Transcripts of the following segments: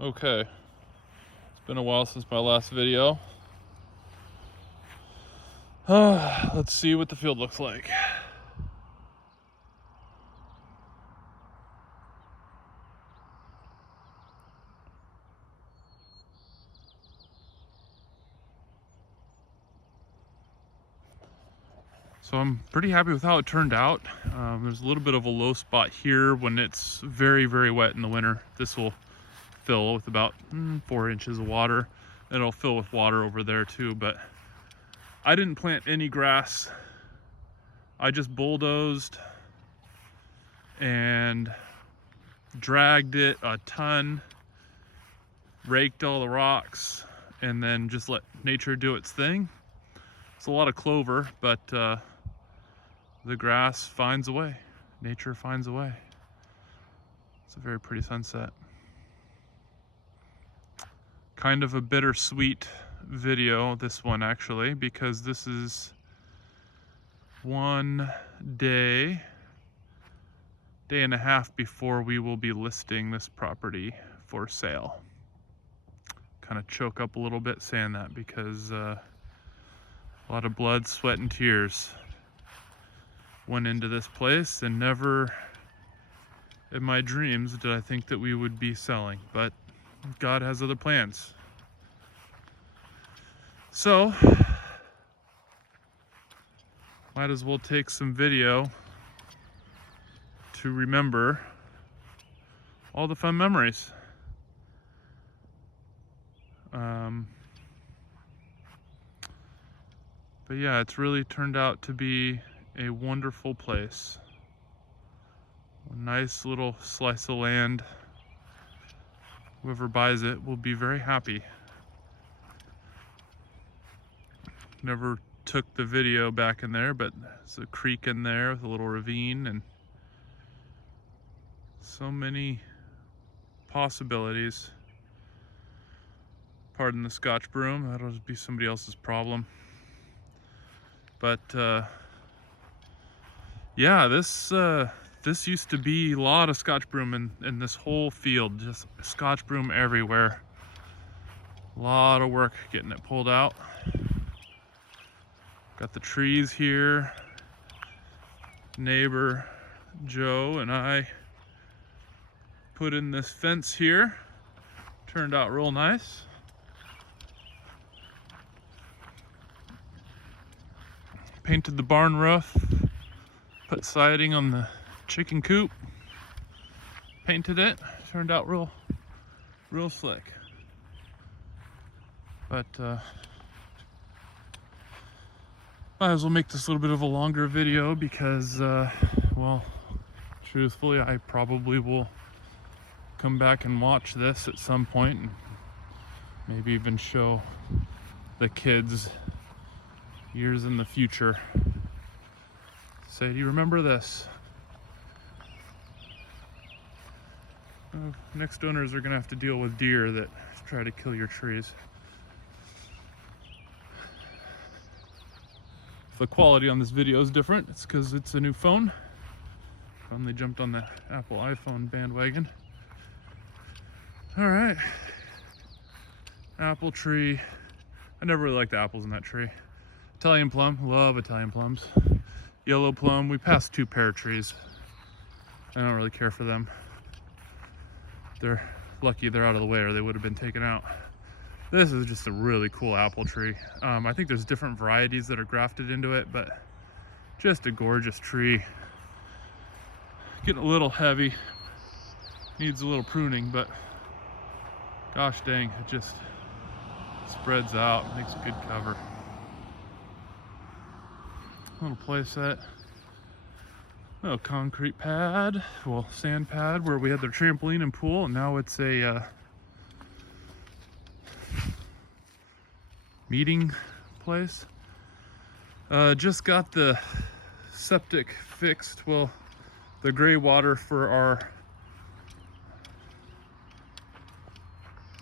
Okay, it's been a while since my last video. Let's see what the field looks like. So I'm pretty happy with how it turned out. There's a little bit of a low spot here when it's very, very wet in the winter. This will fill with about 4 inches of water. It'll fill with water over there too, but I didn't plant any grass. I just bulldozed and dragged it a ton, raked all the rocks, and then just let nature do its thing. It's a lot of clover, but the grass finds a way. Nature finds a way. It's a very pretty sunset. Kind of a bittersweet video, this one actually, because this is one day and a half before we will be listing this property for sale. Kind of choke up a little bit saying that because a lot of blood, sweat, and tears went into this place, and never in my dreams did I think that we would be selling, but God has other plans. So, might as well take some video to remember all the fun memories. But yeah, it's really turned out to be a wonderful place. A nice little slice of land. Whoever buys it will be very happy. Never took the video back in there, but there's a creek in there with a little ravine and so many possibilities. Pardon the Scotch broom, that'll just be somebody else's problem. But yeah, this used to be a lot of Scotch broom in this whole field, just Scotch broom everywhere. A lot of work getting it pulled out. Got the trees here. Neighbor Joe and I put in this fence here. Turned out real nice. Painted the barn roof, put siding on the chicken coop, painted it, turned out real slick. But might as well make this a little bit of a longer video because, well, truthfully, I probably will come back and watch this at some point and maybe even show the kids years in the future. Say, do you remember this? Next owners are gonna have to deal with deer that try to kill your trees. If the quality on this video is different, it's because it's a new phone. Finally jumped on the Apple iPhone bandwagon. All right, apple tree. I never really liked the apples in that tree. Italian plum, love Italian plums. Yellow plum, we passed 2 pear trees. I don't really care for them. They're lucky they're out of the way or they would have been taken out. This is just a really cool apple tree. I think there's different varieties that are grafted into it, but just a gorgeous tree. Getting a little heavy, needs a little pruning, but gosh dang, it just spreads out, makes a good cover. Little play set, little concrete pad, well, sand pad where we had the trampoline and pool, and now it's a meeting place. Just got the septic fixed. Well, the gray water for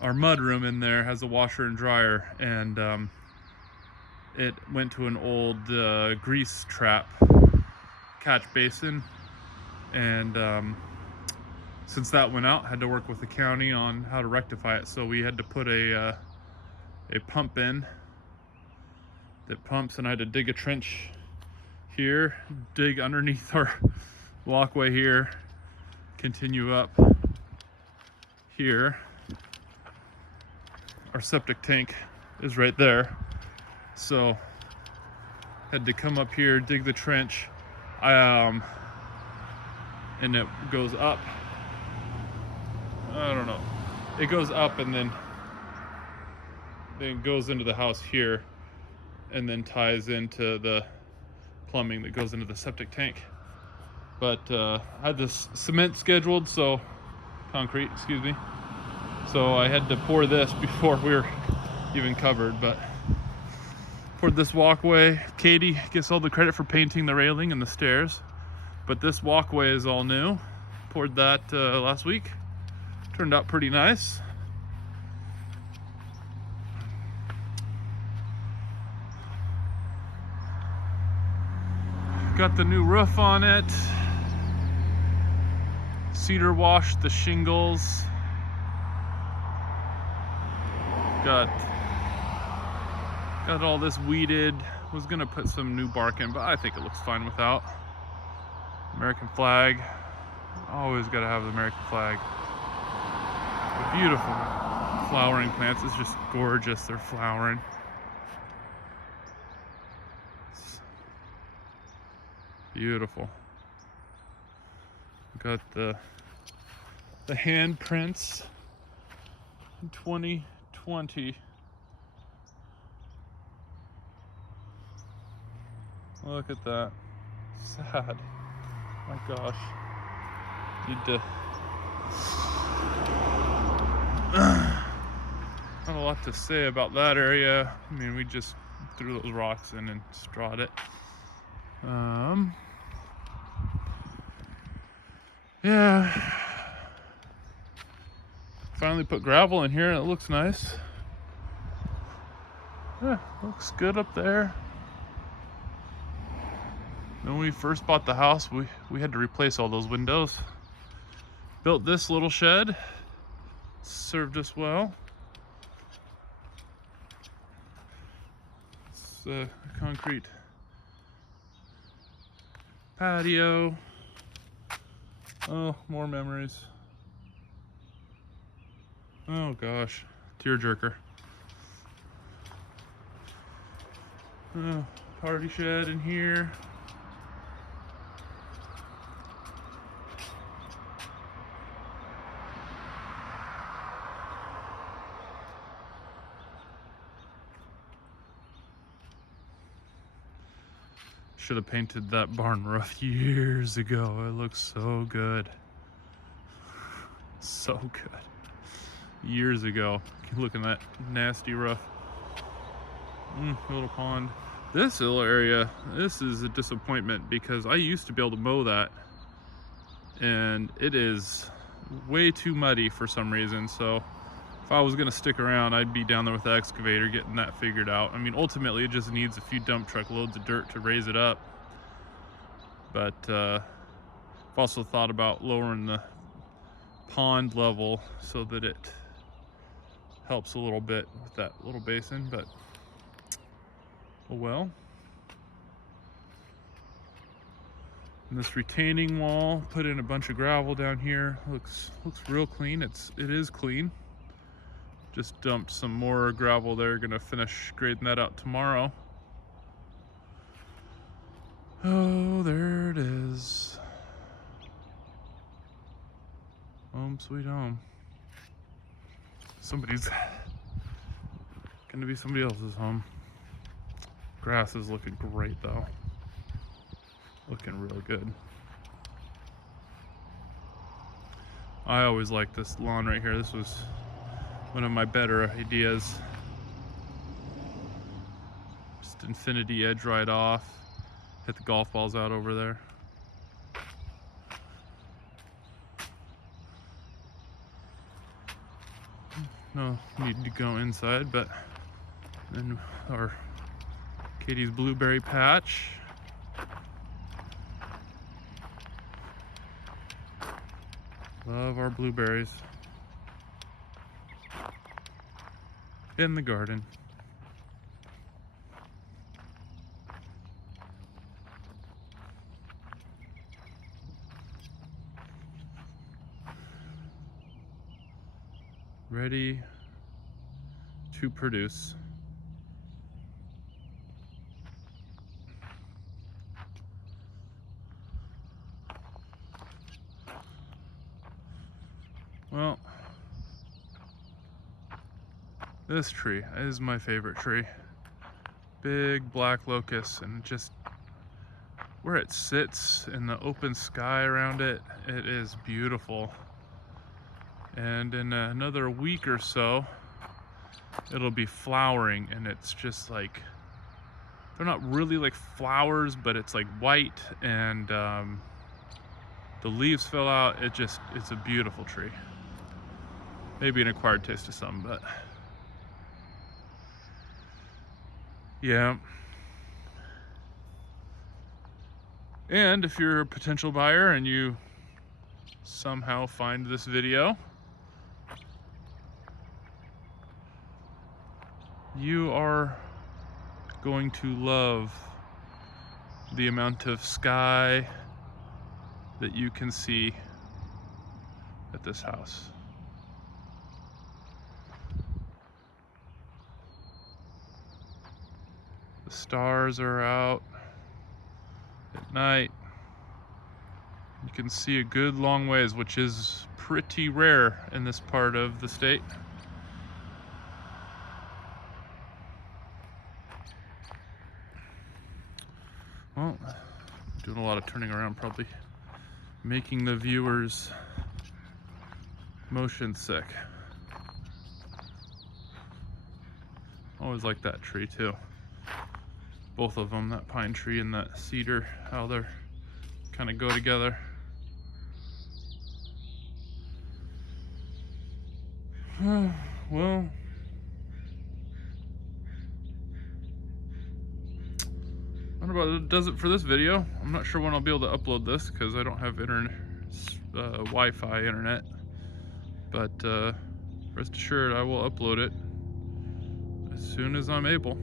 our mud room in there has a washer and dryer, and it went to an old grease trap catch basin, and since that went out, had to work with the county on how to rectify it. So we had to put a pump in that pumps, and I had to dig a trench here, dig underneath our walkway here, continue up here. Our septic tank is right there, so had to come up here, dig the trench, and it goes up. I don't know. It goes up and then goes into the house here, and then ties into the plumbing that goes into the septic tank. But I had this cement scheduled, so concrete, excuse me. So I had to pour this before we were even covered, but poured this walkway. Katie gets all the credit for painting the railing and the stairs, but this walkway is all new. Poured that last week. Turned out pretty nice. Got the new roof on it. Cedar washed the shingles. Got all this weeded. Was gonna put some new bark in, but I think it looks fine without. American flag. Always gotta have the American flag. The beautiful flowering plants. It's just gorgeous. They're flowering. It's beautiful. Got the handprints in 2020. Look at that. Sad. My gosh. Need to. Not a lot to say about that area. I mean, we just threw those rocks in and strawed it. Yeah. Finally put gravel in here and it looks nice. Yeah, looks good up there. When we first bought the house, we had to replace all those windows. Built this little shed. Served us well. It's a concrete patio. Oh, more memories. Oh gosh, tearjerker. Oh, party shed in here. Should have painted that barn roof years ago. It looks so good. So good. Years ago. Look at that nasty roof. Little pond. This little area, this is a disappointment because I used to be able to mow that. And it is way too muddy for some reason. So if I was gonna stick around, I'd be down there with the excavator getting that figured out. I mean, ultimately it just needs a few dump truck loads of dirt to raise it up. But I've also thought about lowering the pond level so that it helps a little bit with that little basin, but oh well. And this retaining wall, put in a bunch of gravel down here. Looks real clean. It is clean. Just dumped some more gravel there. Gonna finish grading that out tomorrow. Oh, there it is. Home sweet home. Gonna be somebody else's home. Grass is looking great though. Looking real good. I always liked this lawn right here. This was one of my better ideas. Just infinity edge right off. Hit the golf balls out over there. No need to go inside, but then our Katie's blueberry patch. Love our blueberries in the garden. Ready to produce. Well, this tree is my favorite tree. Big black locust, and just where it sits in the open sky around it, it is beautiful. And in another week or so, it'll be flowering, and it's just like, they're not really like flowers, but it's like white, and the leaves fell out. It's a beautiful tree. Maybe an acquired taste to some, but yeah. And if you're a potential buyer and you somehow find this video, you are going to love the amount of sky that you can see at this house. The stars are out at night. You can see a good long ways, which is pretty rare in this part of the state. Well, doing a lot of turning around, probably making the viewers motion sick. Always like that tree too. Both of them, that pine tree and that cedar, how they're kind of go together. Well, I don't know about it does it for this video. I'm not sure when I'll be able to upload this because I don't have internet, Wi-Fi internet. But rest assured, I will upload it as soon as I'm able.